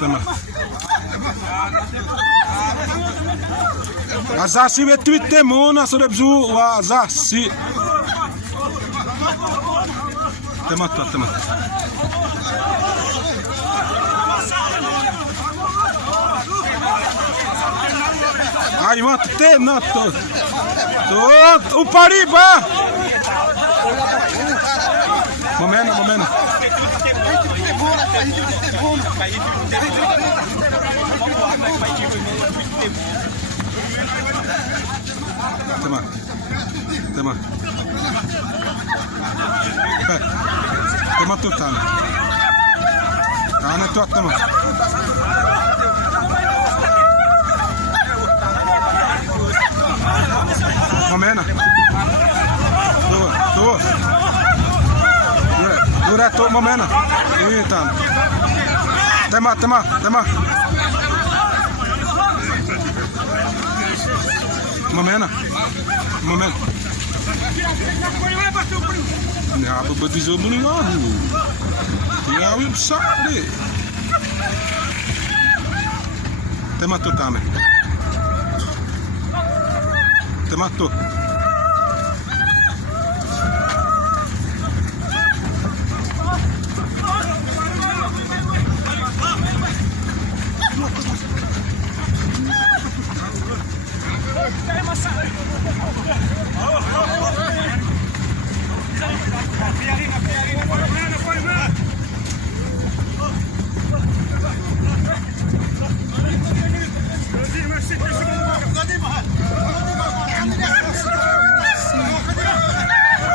Tämä. Azasi vetuite mona so debzu wa azasi. Tema. Ai mate nato. To upariba. Momento. Tema. Tema tuttane. Tane tuottama. Momena. Tuo. Dura to momena. Itan. Tema. Momena. Ne apa bedizo bunyi lahu. Ya besar deh. Tema tu tame. Tema tu.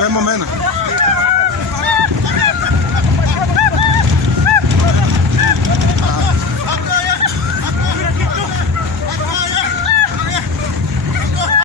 Momento.